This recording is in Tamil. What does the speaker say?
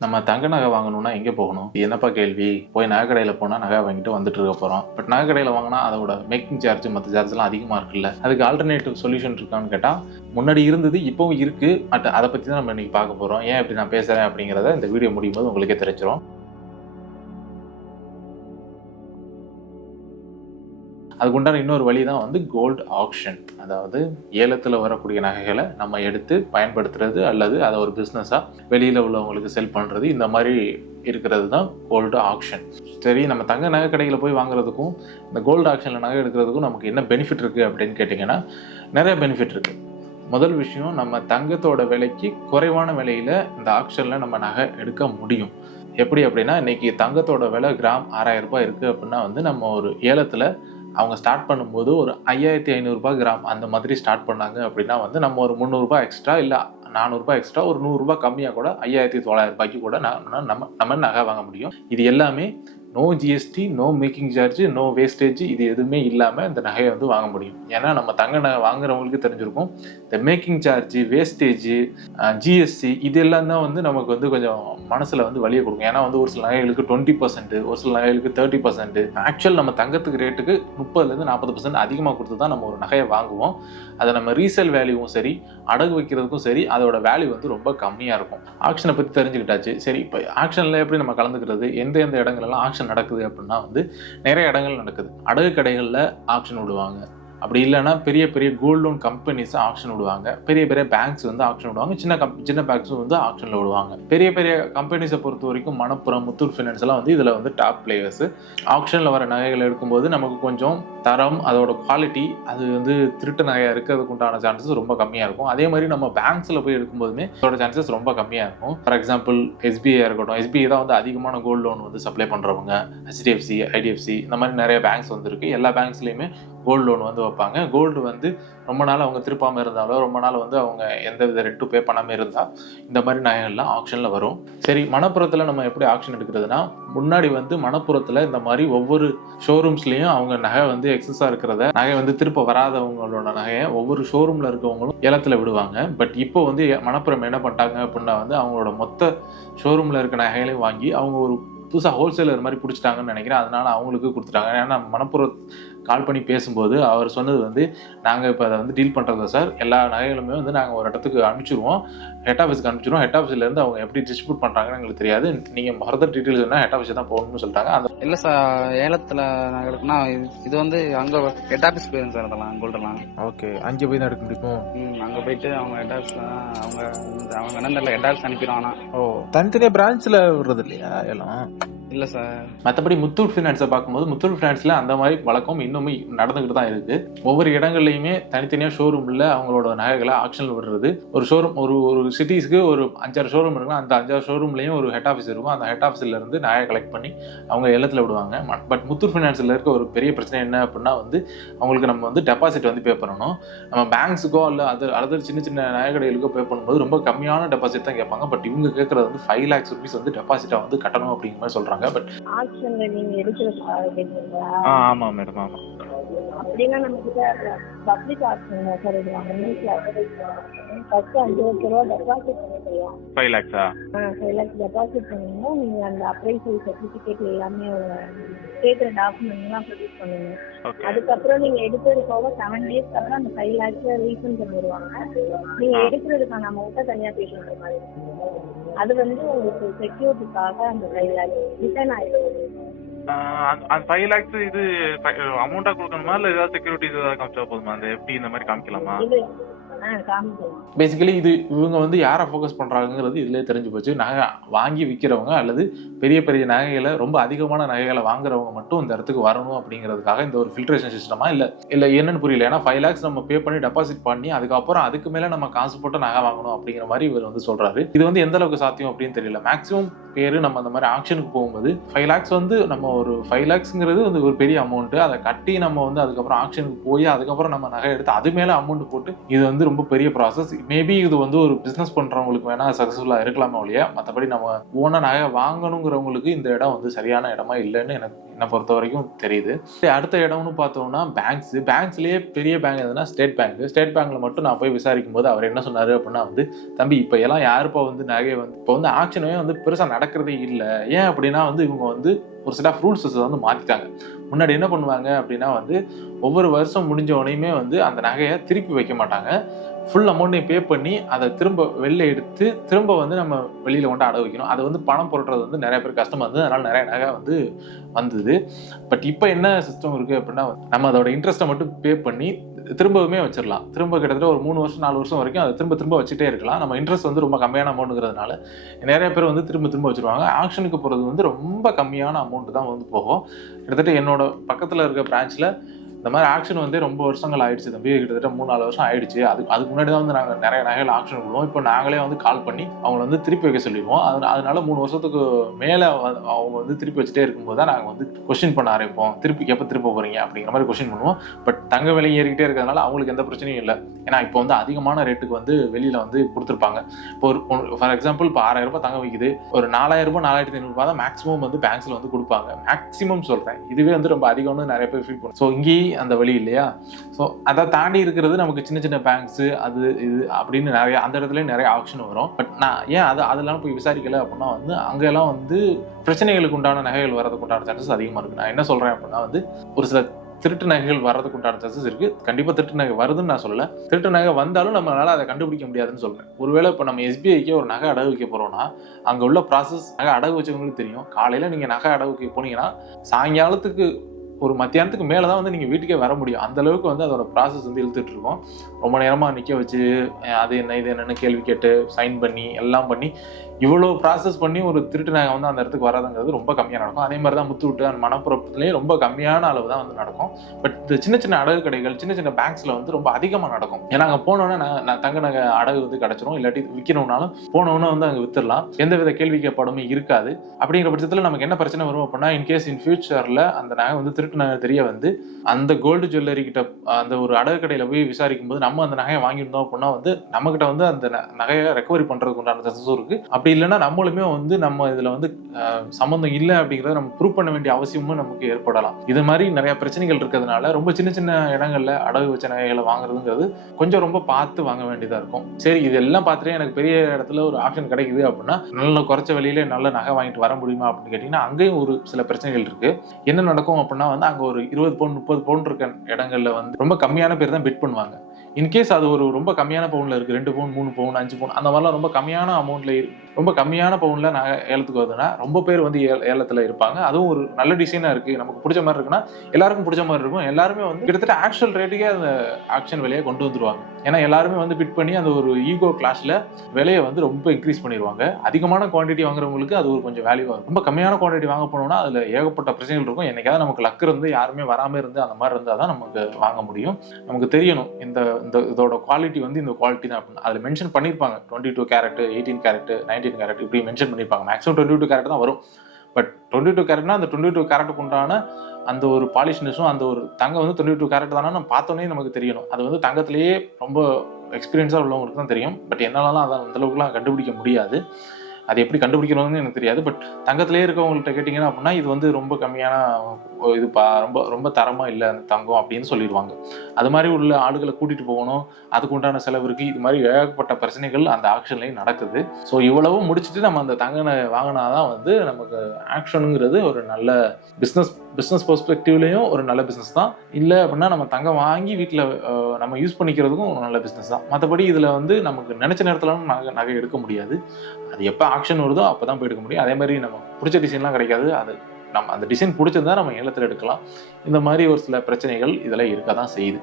நம்ம தங்க நகை வாங்கணும்னா எங்கே போகணும்? இது என்னப்பா கேள்வி? போய் நகை கடையில் போனால் நகை வாங்கிட்டு வந்துட்டு இருக்க போகிறோம் பட் நகை கடையில் வாங்கினா அதோட மேக்கிங் சார்ஜ் மற்ற சார்ஜ்லாம் அதிகமாக இருக்குல்ல. அதுக்கு ஆல்டர்னேட்டிவ் சொல்யூஷன் இருக்கான்னு கேட்டால் முன்னாடி இருந்தது இப்போவும் இருக்குது பட் அதை பற்றி தான் நம்ம இன்றைக்கி பார்க்க போகிறோம் ஏன் இப்படி நான் பேசுகிறேன் அப்படிங்கிறத இந்த வீடியோ முடியும் போது உங்களுக்கே தெரிஞ்சிடும் அதுக்குண்டான இன்னொரு வழி தான் வந்து கோல்டு ஆக்ஷன் அதாவது ஏலத்தில் வரக்கூடிய நகைகளை நம்ம எடுத்து பயன்படுத்துறது அல்லது அதை ஒரு பிஸ்னஸாக வெளியில் உள்ளவங்களுக்கு செல் பண்ணுறது இந்த மாதிரி இருக்கிறது தான் கோல்டு ஆக்ஷன் சரி நம்ம தங்க நகை கடையில் போய் வாங்குறதுக்கும் இந்த கோல்டு ஆக்ஷனில் நகை எடுக்கிறதுக்கும் நமக்கு என்ன பெனிஃபிட் இருக்குது அப்படின்னு கேட்டிங்கன்னா நிறைய பெனிஃபிட் இருக்குது முதல் விஷயம் நம்ம தங்கத்தோட விலைக்கு குறைவான விலையில் இந்த ஆக்ஷனில் நம்ம நகை எடுக்க முடியும். எப்படி அப்படின்னா இன்றைக்கி தங்கத்தோட விலை கிராம் ஆறாயிரம் ரூபாய் இருக்குது அப்படின்னா வந்து நம்ம ஒரு ஏலத்தில் அவங்க ஸ்டார்ட் பண்ணும்போது ஒரு ஐயாயிரத்தி ஐநூறுரூபா கிராம் அந்த மாதிரி ஸ்டார்ட் பண்ணாங்க அப்படின்னா வந்து நம்ம ஒரு முந்நூறுரூபா எக்ஸ்ட்ரா இல்லை நானூறுரூபா எக்ஸ்ட்ரா ஒரு நூறுரூபா கம்மியாக கூட ஐயாயிரத்தி தொள்ளாயிரம் ரூபாய்க்கு கூட நம்ம நம்ம நகை வாங்க முடியும். இது எல்லாமே no GST no making charge no wastage இது எதுவுமே இல்லாமல் இந்த நகையை வந்து வாங்க முடியும். ஏன்னா நம்ம தங்க நகை வாங்குறவங்களுக்கு தெரிஞ்சிருக்கும். இந்த மேக்கிங் சார்ஜ் வேஸ்டேஜ் ஜிஎஸ்டி இது எல்லாம் தான் வந்து நமக்கு வந்து கொஞ்சம் மனசில் வந்து வழியை கொடுக்கும். ஏன்னா வந்து ஒரு சில நகைகளுக்கு டுவெண்ட்டி பர்சன்ட் ஒரு சில நகைகளுக்கு தேர்ட்டி பர்சன்ட் ஆக்சுவல் நம்ம தங்கத்துக்கு ரேட்டுக்கு முப்பதுலேருந்து நாற்பது பர்சன்ட் அதிகமாக கொடுத்து தான் நம்ம ஒரு நகையை வாங்குவோம். அதை நம்ம ரீசேல் வேல்யூவும் சரி அடகு வைக்கிறதுக்கும் சரி அதோட வேல்யூ வந்து ரொம்ப கம்மியாக இருக்கும். ஆக்ஷனை பற்றி தெரிஞ்சுக்கிட்டாச்சு. சரி இப்போ ஆக்ஷனில் எப்படி நம்ம கலந்துக்கிறது? எந்த எந்த இடங்கள்லாம் ஆக்ஷன் நடக்குது அப்படின்னா வந்து நிறைய இடங்கள் நடக்குது. அடகு கடைகளில் ஆக்ஷன் விடுவாங்க. அப்படி இல்லைன்னா பெரிய பெரிய கோல்ட் லோன் கம்பெனிஸ் ஆக்ஷன் விடுவாங்க. பெரிய பெரிய பேங்க்ஸ் வந்து ஆக்ஷன் விடுவாங்க. சின்ன கம் சின்ன பேங்க்ஸும் வந்து ஆக்ஷனில் விடுவாங்க. பெரிய பெரிய கம்பெனிஸை பொறுத்த வரைக்கும் மணப்புறம் முத்தூர் ஃபினான்ஸ் எல்லாம் வந்து இதில் வந்து டாப் பிளேயர்ஸ் ஆக்ஷனில் வர நகைகள் எடுக்கும்போது நமக்கு கொஞ்சம் தரம் அதோட குவாலிட்டி அது வந்து திருட்டு நகையாக இருக்கிறதுக்கு உண்டான சான்சஸ் ரொம்ப கம்மியாக இருக்கும். அதே மாதிரி நம்ம பேங்க்ஸில் போய் எடுக்கும்போதுமே அதோட சான்சஸ் ரொம்ப கம்மியாக இருக்கும். ஃபார் எக்ஸாம்பிள் எஸ்பிஐ இருக்கட்டும். எஸ்பிஐ தான் வந்து அதிகமான கோல்டு லோன் வந்து சப்ளை பண்ணுறவங்க ஹெச்டிஎஃப்சி ஐடிஎஃப்சி இந்த மாதிரி நிறைய பேங்க்ஸ் வந்துருக்கு. எல்லா பேங்க்ஸ்லேயுமே கோல்டு லோன் வந்து வைப்பாங்க. கோல்டு வந்து ரொம்ப நாள் அவங்க திருப்பாமல் இருந்தாலோ ரொம்ப நாள் வந்து அவங்க எந்த வித ரெட்டும் பே பண்ணாமல் இருந்தால் இந்த மாதிரி நகைகள்லாம் ஆக்ஷனில் வரும். சரி மணப்புறத்தில் நம்ம எப்படி ஆக்ஷன் எடுக்கிறதுனா முன்னாடி வந்து மணப்புறத்தில் இந்த மாதிரி ஒவ்வொரு ஷோரூம்ஸ்லேயும் அவங்க நகை வந்து எக்ஸஸாக இருக்கிறத நகை வந்து திருப்ப வராதவங்களோட நகையை ஒவ்வொரு ஷோரூமில் இருக்கவங்களும் ஏலத்தில் விடுவாங்க. பட் இப்போ வந்து மணப்புறம் என்ன பண்ணிட்டாங்க அப்படின்னா வந்து அவங்களோட மொத்த ஷோரூமில் இருக்க நகைகளையும் வாங்கி அவங்க ஒரு புதுசாக ஹோல்சேலர் மாதிரி பிடிச்சிட்டாங்கன்னு நினைக்கிறேன். அதனால அவங்களுக்கு கொடுத்துட்டாங்க. ஏன்னா மணப்புறம் கால் பண்ணி பேசும்போது அவர் சொன்னது வந்து நாங்கள் இப்போ அதை வந்து டீல் பண்ணுறத சார் எல்லா நகைகளுமே வந்து நாங்கள் ஒரு இடத்துக்கு அனுப்பிச்சிருவோம். ஹெட் ஆஃபீஸ்க்கு அனுப்பிச்சிருவோம். ஹெட் ஆஃபீஸ்லேருந்து அவங்க எப்படி டிஸ்ட்ரிபியூட் பண்ணுறாங்கன்னு எங்களுக்கு தெரியாது. நீங்கள் ஃபர்தர் டீட்டெயில்ஸ் வேணால் ஹெட் ஆஃபீஸ் தான் போகணும்னு சொல்லிட்டாங்க. அந்த இல்ல சார் ஏலத்துல எடுக்கணும் இது- வந்து அங்க ஹெட் ஆபீஸ் போயிடும் சார் அதெல்லாம் கோல்டெல்லாம் ஓகே அங்கே போய் தான் எடுக்க முடியும்? ம் அங்க போயிட்டு அவங்க ஹெட் ஆபீஸ்ல அவங்க அவங்க என்ன தெரியல ஹெட் ஆபீஸ் அனுப்பிடுவானா ஓ தனித்தனியாக பிரான்ச்சில் விடுறது இல்லையா எல்லாம்? இல்லை சார். மற்றபடி முத்தூட் ஃபினான்ஸை பார்க்கும்போது முத்தூட் ஃபினான்ஸில் அந்த மாதிரி வழக்கம் இன்னுமே நடந்துக்கிட்டு தான் இருக்குது ஒவ்வொரு இடங்கள்லையுமே தனித்தனியாக ஷோரூமில் அவங்களோட நகைகளை ஆக்ஷனில் விடுறது. ஒரு ஷோரூம் ஒரு ஒரு சிட்டிஸ்க்கு ஒரு அஞ்சாறு ஷோரூம் இருக்குன்னா அந்த அஞ்சாறு ஷோரூம்லேயும் ஒரு ஹெட் ஆஃபீஸ் இருக்கும். அந்த ஹெட் ஆஃபீஸில் இருந்து நகையை கலெக்ட் பண்ணி அவங்க எல்லத்தில் விடுவாங்க. பட் முத்தூட் ஃபினான்ஸில் இருக்க ஒரு பெரிய பிரச்சனை என்ன அப்படின்னா வந்து அவங்களுக்கு நம்ம வந்து டெபாசிட் வந்து பே பண்ணணும். நம்ம பேங்க்ஸுக்கோ இல்லை அது அதர் சின்ன சின்ன நகைக்கடைகளுக்கோ பே பண்ணும்போது ரொம்ப கம்மியான டெபாசிட் தான் கேட்பாங்க. பட் இவங்க கேட்குறது வந்து ஃபைவ் லேக்ஸ் ருபீஸ் வந்து டெபாசிட்டை வந்து கட்டணும் அப்படிங்கிற மாதிரி சொல்கிறாங்க பட் ஆக்ஷன்ல நீங்க எடுக்கிறதுக்காக கேக்குறீங்களா ஆமாம் மேடம் ஆமாம் அப்படின்னா நம்ம கிட்ட பப்ளிக் ஆக்ஷன் சார் நியூஸ்ல ஃபர்ஸ்ட் அஞ்சு லட்ச ரூபா டெபாசிட் பண்ண தெரியும் ஃபைவ் லேக்ஸா ஃபைவ் லேக்ஸ் டெபாசிட் பண்ணீங்கன்னா நீங்க அந்த அப்ரைசல் சர்டிஃபிகேட் எல்லாமே கேட்குற டாக்குமெண்ட்லாம் ப்ரொடியூஸ் பண்ணுங்க. அதுக்கப்புறம் நீங்க எடுத்தது போக செவன் டேஸ்க்கு அப்புறம் அந்த ஃபைவ் லேக்ஸ் ரீஃபண்ட் பண்ணிடுவாங்க. நீங்க எடுக்கிறதுக்கான அமௌண்ட்டை தனியா பே பண்ற மாதிரி. அது வந்து உங்களுக்கு செக்யூரிட்டிக்காக அந்த ஃபைவ் லேக்ஸ் ரிட்டர்ன் ஆயிடும். அந்த ஃபைவ் லேக்ஸ் இது அமௌண்டா கொடுக்கணுமா? இல்லை ஏதாவது செக்யூரிட்டிஸ் ஏதாவது காமிச்சா போதுமா? அந்த எப்படி இந்த மாதிரி காமிக்கலாமா? பேசிக்கலி இது இவங்க வந்து யாரை ஃபோக்கஸ் பண்ணுறாங்கிறது இதுலேயே தெரிஞ்சு போச்சு. நகை வாங்கி விற்கிறவங்க அல்லது பெரிய பெரிய நகைகளை ரொம்ப அதிகமான நகைகளை வாங்குறவங்க மட்டும் இந்த இடத்துக்கு வரணும் அப்படிங்கிறதுக்காக இந்த ஒரு ஃபில்ட்ரேஷன் சிஸ்டமா இல்லை. இல்லை என்னன்னு புரியல. ஏன்னா ஃபைவ் லேக்ஸ் நம்ம பே பண்ணி டெபாசிட் பண்ணி அதுக்கப்புறம் அதுக்கு மேலே நம்ம காசு போட்டு நகை வாங்கணும் அப்படிங்கிற மாதிரி இவர் வந்து சொல்கிறாரு இது வந்து எந்த அளவுக்கு சாத்தியம் அப்படின்னு தெரியல. மேக்ஸிமம் பேர் நம்ம அந்த மாதிரி ஆக்ஷனுக்கு போகும்போது ஃபைவ் லேக்ஸ் வந்து நம்ம ஒரு ஃபைவ் லேக்ஸுங்கிறது வந்து ஒரு பெரிய அமௌண்ட்டு அதை கட்டி நம்ம வந்து அதுக்கப்புறம் ஆக்ஷனுக்கு போய் அதுக்கப்புறம் நம்ம நகை எடுத்து அது மேலே அமௌண்ட் போட்டு இது வந்து ரொம்ப பெரிய ப்ராசஸ் மேபி இது வந்து ஒரு பிஸ்னஸ் பண்ணுறவங்களுக்கு வேணால் சக்ஸஸ்ஃபுல்லாக இருக்கலாமா ஒழிய மற்றபடி நம்ம ஓன நகை வாங்கணுங்கிறவங்களுக்கு இந்த இடம் வந்து சரியான இடமா இல்லைன்னு எனக்கு என்னை பொறுத்த வரைக்கும் தெரியுது. சரி, அடுத்த இடம்னு பார்த்தோம்னா பேங்க்ஸ் பேங்க்ஸ்லேயே பெரிய பேங்க் எதுனா ஸ்டேட் பேங்க் ஸ்டேட் பேங்க்கில் மட்டும் நான் போய் விசாரிக்கும் போது அவர் என்ன சொன்னார் அப்படின்னா வந்து தம்பி இப்போ எல்லாம் யாருப்பா வந்து நகையை வந்து இப்போ வந்து ஆக்ஷனே வந்து பெருசாக நடக்கிறதே இல்லை. ஏன் அப்படின்னா வந்து இவங்க வந்து ஒரு சில ரூல்ஸஸ் வந்து மாற்றிட்டாங்க முன்னாடி என்ன பண்ணுவாங்க அப்படின்னா வந்து ஒவ்வொரு வருஷம் முடிஞ்ச உடனேயுமே வந்து அந்த நகையை திருப்பி வைக்க மாட்டாங்க. ஃபுல் அமௌண்ட்டையும் பே பண்ணி அதை திரும்ப வெளில எடுத்து திரும்ப வந்து நம்ம வெளியில் கொண்டு அட வைக்கணும். அதை வந்து பணம் புரட்டுறது வந்து நிறைய பேர் கஷ்டமாக இருந்தது. அதனால் நிறைய நகை வந்து வந்தது. பட் இப்போ என்ன சிஸ்டம் இருக்குது அப்படின்னா நம்ம அதோட இன்ட்ரெஸ்ட்டை மட்டும் பே பண்ணி திரும்பவுமே வச்சிடலாம் திரும்ப கிட்டத்தட்ட ஒரு மூணு வருஷம் நாலு வருஷம் வரைக்கும் அதை திரும்ப திரும்ப வச்சுட்டே இருக்கலாம். நம்ம இன்ட்ரெஸ்ட் வந்து ரொம்ப கம்மியான அமௌண்ட்டுங்கிறதுனால நிறைய பேர் வந்து திரும்ப திரும்ப வச்சுருவாங்க. ஆக்ஷனுக்கு போகிறது வந்து ரொம்ப கம்மியான அமௌண்ட் தான் வந்து போகும். கிட்டத்தட்ட என்னோட பக்கத்தில் இருக்க பிரான்ச்சில் இந்த மாதிரி ஆக்ஷன் வந்து ரொம்ப வருஷங்கள் ஆயிடுச்சு. தம்பி கிட்டத்தட்ட மூணு நாலு வருஷம் ஆயிடுச்சு. அதுக்கு அதுக்கு முன்னாடி தான் வந்து நாங்கள் நிறைய நகைகள் ஆக்ஷன் விடுவோம் இப்போ நாங்களே வந்து கால் பண்ணி அவங்கள வந்து திருப்பி வைக்க சொல்லிடுவோம். அது அதனால மூணு வருஷத்துக்கு மேலே அவங்க வந்து திருப்பி வச்சுட்டே இருக்கும்போது தான் நாங்கள் வந்து கொஸ்டின் பண்ண ஆரம்பிப்போம். திருப்பி எப்போ திருப்ப போகிறீங்க அப்படிங்கிற மாதிரி கொஸ்டின் பண்ணுவோம். பட் தங்க விலை ஏறிக்கிட்டே இருக்கிறதுனால அவங்களுக்கு எந்த பிரச்சனையும் இல்லை. ஏன்னா இப்போ வந்து அதிகமான ரேட்டுக்கு வந்து வெளியில் வந்து கொடுத்துருப்பாங்க. இப்போ ஒரு ஃபார் எக்ஸாம்பிள் இப்போ ஆறாயிரம் ரூபாய் தங்க வைக்குது. ஒரு நாலாயிரம் ரூபாய் நாலாயிரத்தி ஐநூறுபா தான் மேக்ஸிமம் வந்து பேங்க்ஸில் வந்து கொடுப்பாங்க. மேக்ஸிமம் சொல்கிறேன் இதுவே வந்து ரொம்ப அதிகம்னு நிறைய பேர் ஃபீல் பண்ணும் ஸோ இங்கேயே அந்த வழி இல்லையா? ஸோ அதை தாண்டி இருக்கிறது நமக்கு சின்ன சின்ன பேங்க்ஸு அது இது அப்படின்னு நிறைய அந்த இடத்துல நிறைய ஆப்ஷன் வரும். பட் நான் ஏன் அது அதெல்லாம் போய் விசாரிக்கல அப்படின்னா வந்து அங்கெல்லாம் வந்து பிரச்சனைகளுக்கு உண்டான நகைகள் வரதுக்கு உண்டான சான்சஸ் அதிகமாக இருக்குது நான் என்ன சொல்கிறேன் அப்படின்னா வந்து ஒரு சில திருட்டு நகைகள் வர்றதுக்கு உண்டான சான்சஸ் இருக்குது கண்டிப்பாக திருட்டு நகை வருதுன்னு நான் சொல்லலை. திருட்டு நகை வந்தாலும் நம்மளால் அதை கண்டுபிடிக்க முடியாதுன்னு சொல்கிறேன் ஒருவேளை இப்போ நம்ம எஸ்பிஐக்கு ஒரு நகை அடகு வைக்க போகிறோன்னா அங்கே உள்ள ப்ராசஸ் நகை அடகு வச்சவங்களுக்கு தெரியும். காலையில் நீங்கள் நகை அடகு வைக்க போனீங்கன்னா சாயங்காலத்துக்கு ஒரு மத்தியானத்துக்கு மேலே தான் வந்து நீங்கள் வீட்டுக்கே வர முடியும். அந்த அளவுக்கு வந்து அதோட ப்ராசஸ் வந்து இழுத்துட்டு இருக்கோம் ரொம்ப நேரமாக நிற்க வச்சு அது என்ன இது என்னென்னு கேள்வி கேட்டு சைன் பண்ணி எல்லாம் பண்ணி இவ்வளோ ப்ராசஸ் பண்ணி ஒரு திருட்டு நகை வந்து அந்த இடத்துக்கு வராதுங்கிறது ரொம்ப கம்மியாக நடக்கும். அதே மாதிரி தான் முத்து விட்டு அந்த மனப்புறத்துலேயும் ரொம்ப கம்மியான அளவு தான் வந்து நடக்கும். பட் இந்த சின்ன சின்ன அடகு கடைகள் சின்ன சின்ன பேங்க்ஸில் வந்து ரொம்ப அதிகமாக நடக்கும். ஏன்னா அங்கே போனோன்னே நான் தங்க நகை அடகு வந்து கிடச்சிரும். இல்லாட்டி விற்கணும்னாலும் போனோன்னே வந்து அங்கே வித்துடலாம். எந்தவித கேள்வி கேட்பாடுமே இருக்காது. அப்படிங்கிற பட்சத்தில் நமக்கு என்ன பிரச்சனை வரும் அப்படின்னா இன்கேஸ் இன் ஃபியூச்சரில் அந்த நகை வந்து திருட்டுனாங்க நகை தெரிய வந்து அந்த கோல்டு ஜுவல்லரி கிட்ட அந்த ஒரு அடகு கடையில் போய் விசாரிக்கும் போது நம்ம அந்த நகையை வாங்கியிருந்தோம் அப்படின்னா வந்து நம்மகிட்ட வந்து அந்த நகையை ரெக்கவரி பண்ணுறதுக்கு உண்டான சக்ஸஸும் இருக்கு. அப்படி இல்லைன்னா நம்மளுமே வந்து நம்ம இதில் வந்து சம்மந்தம் இல்லை அப்படிங்கிறத நம்ம ப்ரூவ் பண்ண வேண்டிய அவசியமும் நமக்கு ஏற்படலாம். இது மாதிரி நிறைய பிரச்சனைகள் இருக்கிறதுனால ரொம்ப சின்ன சின்ன இடங்கள்ல அடகு வச்ச நகைகளை வாங்குறதுங்கிறது கொஞ்சம் ரொம்ப பார்த்து வாங்க வேண்டியதா இருக்கும். சரி இதெல்லாம் பார்த்துட்டு எனக்கு பெரிய இடத்துல ஒரு ஆப்ஷன் கிடைக்குது அப்படின்னா நல்ல குறைச்ச விலையில நல்ல நகை வாங்கிட்டு வர முடியுமா அப்படின்னு கேட்டிங்கன்னா அங்கேயும் ஒரு சில பிரச்சனைகள் இருக்கு. என்ன நடக்கும் அப்படின்னா வந்து அங்கே ஒரு இருபது பவுன் முப்பது பவுன் இருக்க இடங்கள்ல வந்து ரொம்ப கம்மியான பேர் தான் பிட் பண்ணுவாங்க. இன்கேஸ் அது ஒரு ரொம்ப கம்மியான பவுனில் இருக்குது ரெண்டு பவுன் மூணு பவுன் அஞ்சு பவுன் அந்த மாதிரிலாம் ரொம்ப கம்மியான அமௌண்ட்டில் ரொம்ப கம்மியான பவுனில் நான் ஏலத்துக்கு வருதுன்னா ரொம்ப பேர் வந்து ஏ ஏலத்தில் இருப்பாங்க. அதுவும் ஒரு நல்ல டிசைனாக இருக்குது நமக்கு பிடிச்ச மாதிரி இருக்குன்னா எல்லாருக்கும் பிடிச்ச மாதிரி இருக்கும். எல்லாருமே வந்து கிட்டத்தட்ட ஆக்சுவல் ரேட்டுக்கே அந்த ஆக்ஷன் விலையை கொண்டு வந்துருவாங்க. ஏன்னா எல்லாருமே வந்து பிட் பண்ணி அந்த ஒரு ஈகோ கிளாஸில் விலையை வந்து ரொம்ப இன்க்ரீஸ் பண்ணிடுவாங்க அதிகமான குவான்டிட்டி வாங்குறவங்களுக்கு அது ஒரு கொஞ்சம் வேல்யூவாக இருக்கும். ரொம்ப கம்மியான குவான்டிட்டி வாங்க போனோம்னா அதில் ஏகப்பட்ட பிரச்சனைகள் இருக்கும். என்னைக்காவது நமக்கு லக் இருந்து யாருமே வராமல் இருந்து அந்த மாதிரி இருந்தால் தான் நமக்கு வாங்க முடியும். நமக்கு தெரியணும். இந்த இந்த இதோட குவாலிட்டி வந்து இந்த குவாலிட்டி தான் அப்படின்னு. அதில் மென்ஷன் பண்ணியிருப்பாங்க twenty two carat eighteen carat nineteen carat இப்படி மென்ஷன் பண்ணியிருப்பாங்க மேக்ஸிமம் டுவெண்ட்டி டூ கேரட் தான் வரும். டுவெண்ட்டி டூ கேரட்னா அந்த டுவெண்ட்டி டூ கேரட்டுக்கு உண்டான அந்த ஒரு பாலிஷ்னஸும் அந்த ஒரு தங்கம் வந்து டுவெண்ட்டி டூ கேரட் தானே நம்ம பார்த்தோன்னே நமக்கு தெரியணும். அது வந்து தங்கத்திலேயே ரொம்ப எக்ஸ்பீரியன்ஸாக உள்ளவங்களுக்கு தான் தெரியும். பட் என்னாலலாம் அதை அந்தளவுக்குலாம் கண்டுபிடிக்க முடியாது. அது எப்படி கண்டுபிடிக்கணும்னு எனக்கு தெரியாது. பட் தங்கத்திலே இருக்கவங்கள்ட்ட கேட்டிங்கன்னா அப்படின்னா இது வந்து ரொம்ப கம்மியான இது பா ரொம்ப ரொம்ப தரமாக இல்லை அந்த தங்கம் அப்படின்னு சொல்லிடுவாங்க. அது மாதிரி உள்ள ஆளுகளை கூட்டிகிட்டு போகணும். அதுக்கு உண்டான செலவு இருக்குது இது மாதிரி ஏகப்பட்ட பிரச்சனைகள் அந்த ஆக்ஷன்லேயும் நடக்குது. ஸோ இவ்வளவும் முடிச்சுட்டு நம்ம அந்த தங்கனை வாங்கினா தான் வந்து நமக்கு ஆக்ஷனுங்கிறது ஒரு நல்ல பிஸ்னஸ் பிஸ்னஸ் பெர்ஸ்பெக்டிவ்லேயும் ஒரு நல்ல பிஸ்னஸ் தான். இல்லை அப்படின்னா நம்ம தங்கம் வாங்கி வீட்டில் நம்ம யூஸ் பண்ணிக்கிறதுக்கும் ஒரு நல்ல பிஸ்னஸ் தான். மற்றபடி இதில் வந்து நமக்கு நினச்ச நேரத்தில் நகை நகை எடுக்க முடியாது. அது எப்போ ஆக்ஷன் வருதோ அப்போ தான் போய் எடுக்க முடியும். அதே மாதிரி நம்ம பிடிச்ச டிசைன்லாம் கிடைக்காது. அது நம்ம அந்த டிசைன் பிடிச்சிருந்தா நம்ம ஏலத்தில் எடுக்கலாம். இந்த மாதிரி ஒரு சில பிரச்சனைகள் இதில் இருக்க தான் செய்யுது.